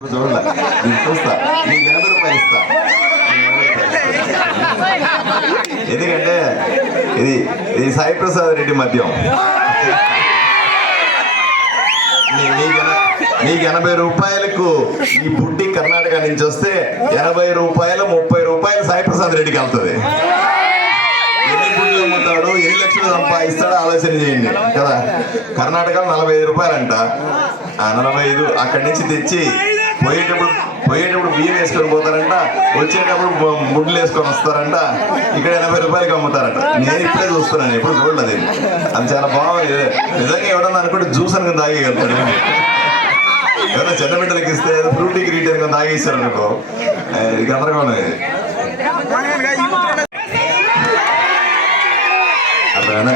చూస్తా నీకు ఎనభై రూపాయలు ఇస్తా ఎందుకంటే ఇది ఇది సాయి ప్రసాద్ రెడ్డి మద్యం. నీకు ఎనభై రూపాయలకు ఈ బుడ్డి కర్ణాటక నుంచి వస్తే ఎనభై రూపాయలు ముప్పై రూపాయలు సాయి ప్రసాద్ రెడ్డికి వెళ్తుంది. ఎన్ని గుడ్లు అమ్ముతాడు ఎన్ని లక్షలు సంపాదిస్తాడో ఆలోచన చేయండి కదా? కర్ణాటకలో నలభై ఐదు రూపాయలంట. నలభై ఐదు అక్కడి నుంచి తెచ్చి పోయేటప్పుడు పోయేటప్పుడు బియ్యం వేసుకొని పోతారంట వచ్చేటప్పుడు ముడ్లు వేసుకొని వస్తారంట ఇక్కడ ఎనభై రూపాయలకి అమ్ముతారంట. నేను ఇప్పుడే చూస్తున్నాను ఎప్పుడు చూడలేదు. అది. చాలా బాగుంది. నిజంగా ఎవడన్నా అనుకుంటే జ్యూస్ అనుకుని తాగేయగలుగుతాడు. ఎవరైనా చిన్న బిడ్డలకి ఇస్తే ఫ్రూటీ గ్రీట్ అనుకుని తాగేస్తారు అనుకో ఇది గందరగోళం అర్థమైనా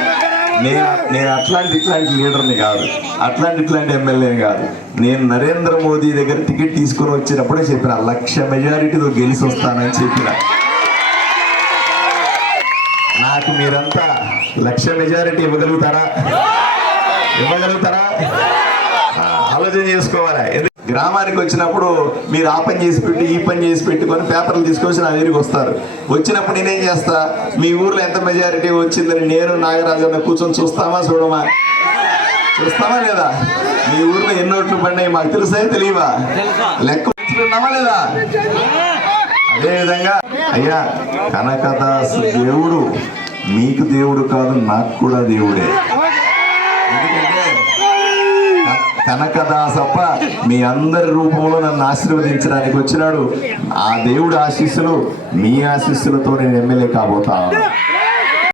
నేను నేను అట్లాంటి ఇట్లాంటి లీడర్ని కాదు. అట్లాంటి ఇట్లాంటి ఎమ్మెల్యేని కాదు. నేను నరేంద్ర మోదీ దగ్గర టికెట్ తీసుకొని వచ్చినప్పుడే చెప్పిన లక్ష మెజారిటీతో గెలిచి వస్తానని చెప్పిన. నాకు మీరంతా లక్ష మెజారిటీ ఇవ్వగలుగుతారా? ఇవ్వగలుగుతారా? ఆలోచన చేసుకోవాలా? గ్రామానికి వచ్చినప్పుడు మీరు ఆ పని చేసి పెట్టి ఈ పని చేసి పెట్టుకొని పేపర్లు తీసుకొచ్చి నా దగ్గరికి వస్తారు. వచ్చినప్పుడు నేనేం చేస్తా? మీ ఊర్లో ఎంత మెజారిటీ వచ్చిందని నేను నాగరాజు అన్న కూర్చొని చూస్తామా చూడమా? చూస్తామా లేదా? మీ ఊర్లో ఎన్ని ఓట్లు పడినాయి మాకు తెలుసా తెలియవా? లెక్క లేదా? అదే విధంగా అయ్యా కనకదాస్ దేవుడు మీకు దేవుడు కాదు నాకు కూడా దేవుడే. ఎందుకంటే కనకదాసప్ప మీ అందరి రూపంలో నన్ను ఆశీర్వదించడానికి వచ్చినాడు. ఆ దేవుడి ఆశీస్సులు మీ ఆశీస్సులతో నేను ఎమ్మెల్యే కాబోతా